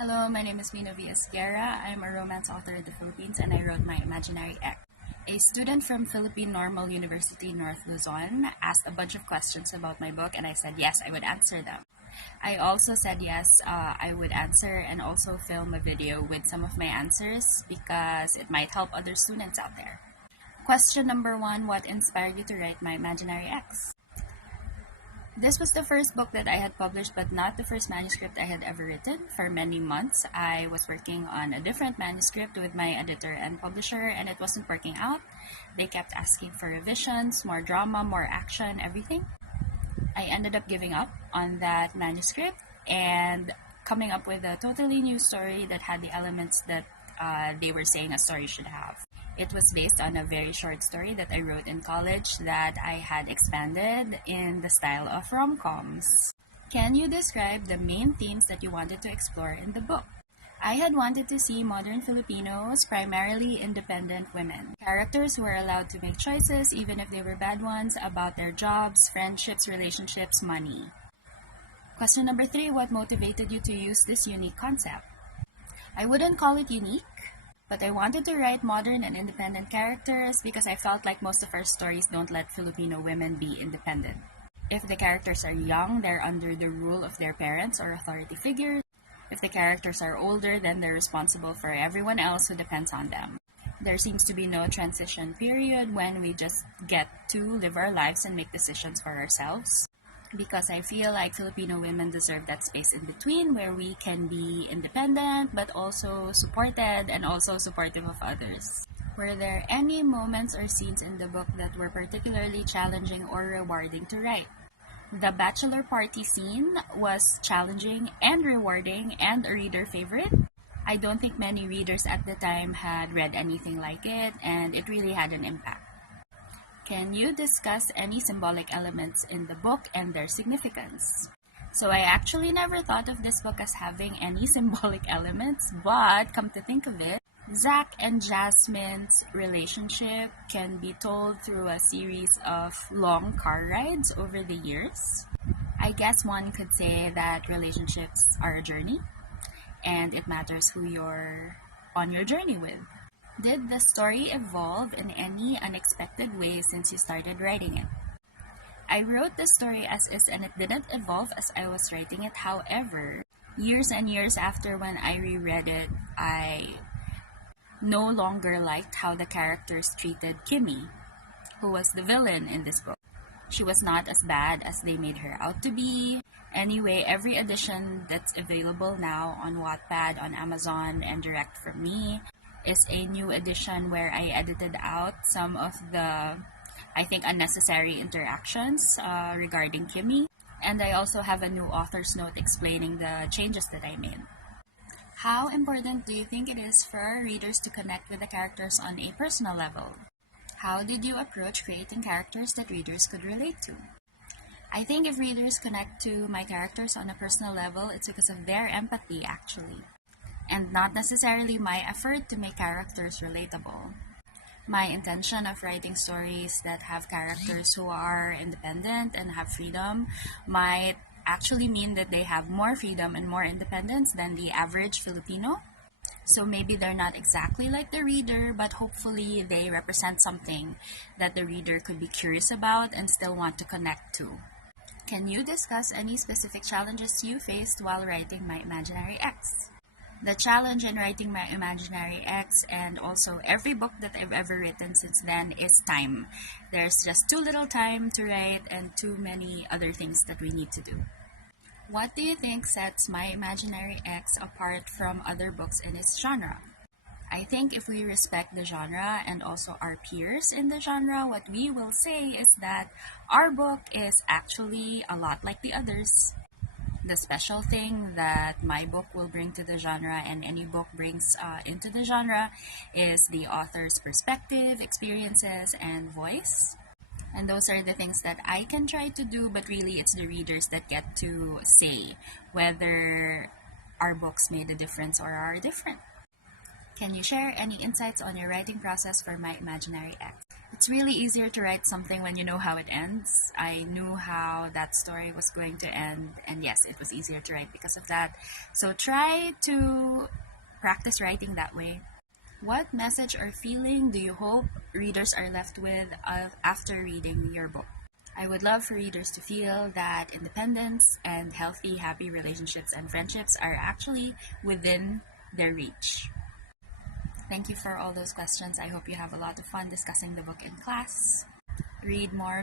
Hello, my name is Mina Villasquera. I'm a romance author in the Philippines and I wrote My Imaginary Ex. A student from Philippine Normal University North Luzon asked a bunch of questions about my book and I said yes, I would answer them. I also said yes, I would answer and also film a video with some of my answers because it might help other students out there. Question number 1, what inspired you to write My Imaginary Ex? This was the first book that I had published, but not the first manuscript I had ever written. For many months, I was working on a different manuscript with my editor and publisher, and it wasn't working out. They kept asking for revisions, more drama, more action, everything. I ended up giving up on that manuscript and coming up with a totally new story that had the elements that they were saying a story should have. It was based on a very short story that I wrote in college that I had expanded in the style of rom-coms. Can you describe the main themes that you wanted to explore in the book? I had wanted to see modern Filipinos, primarily independent women. Characters who were allowed to make choices, even if they were bad ones, about their jobs, friendships, relationships, money. Question number 3, what motivated you to use this unique concept? I wouldn't call it unique, but I wanted to write modern and independent characters because I felt like most of our stories don't let Filipino women be independent. If the characters are young, they're under the rule of their parents or authority figures. If the characters are older, then they're responsible for everyone else who depends on them. There seems to be no transition period when we just get to live our lives and make decisions for ourselves. Because I feel like Filipino women deserve that space in between where we can be independent but also supported and also supportive of others. Were there any moments or scenes in the book that were particularly challenging or rewarding to write? The bachelor party scene was challenging and rewarding and a reader favorite. I don't think many readers at the time had read anything like it, and it really had an impact. Can you discuss any symbolic elements in the book and their significance? So I actually never thought of this book as having any symbolic elements, but come to think of it, Zach and Jasmine's relationship can be told through a series of long car rides over the years. I guess one could say that relationships are a journey, and it matters who you're on your journey with. Did the story evolve in any unexpected way since you started writing it? I wrote the story as is and it didn't evolve as I was writing it. However, years and years after when I reread it, I no longer liked how the characters treated Kimmy, who was the villain in this book. She was not as bad as they made her out to be. Anyway, every edition that's available now on Wattpad, on Amazon, and direct from me is a new edition where I edited out some of the, I think, unnecessary interactions regarding Kimmy. And I also have a new author's note explaining the changes that I made. How important do you think it is for our readers to connect with the characters on a personal level? How did you approach creating characters that readers could relate to? I think if readers connect to my characters on a personal level, it's because of their empathy, actually, and not necessarily my effort to make characters relatable. My intention of writing stories that have characters who are independent and have freedom might actually mean that they have more freedom and more independence than the average Filipino. So maybe they're not exactly like the reader, but hopefully they represent something that the reader could be curious about and still want to connect to. Can you discuss any specific challenges you faced while writing My Imaginary Ex? The challenge in writing My Imaginary Ex and also every book that I've ever written since then is time. There's just too little time to write and too many other things that we need to do. What do you think sets My Imaginary Ex apart from other books in its genre? I think if we respect the genre and also our peers in the genre, what we will say is that our book is actually a lot like the others. The special thing that my book will bring to the genre and any book brings into the genre is the author's perspective, experiences, and voice. And those are the things that I can try to do, but really it's the readers that get to say whether our books made a difference or are different. Can you share any insights on your writing process for My Imaginary Ex? It's really easier to write something when you know how it ends. I knew how that story was going to end, and yes, it was easier to write because of that. So try to practice writing that way. What message or feeling do you hope readers are left with after reading your book? I would love for readers to feel that independence and healthy, happy relationships and friendships are actually within their reach. Thank you for all those questions. I hope you have a lot of fun discussing the book in class. Read more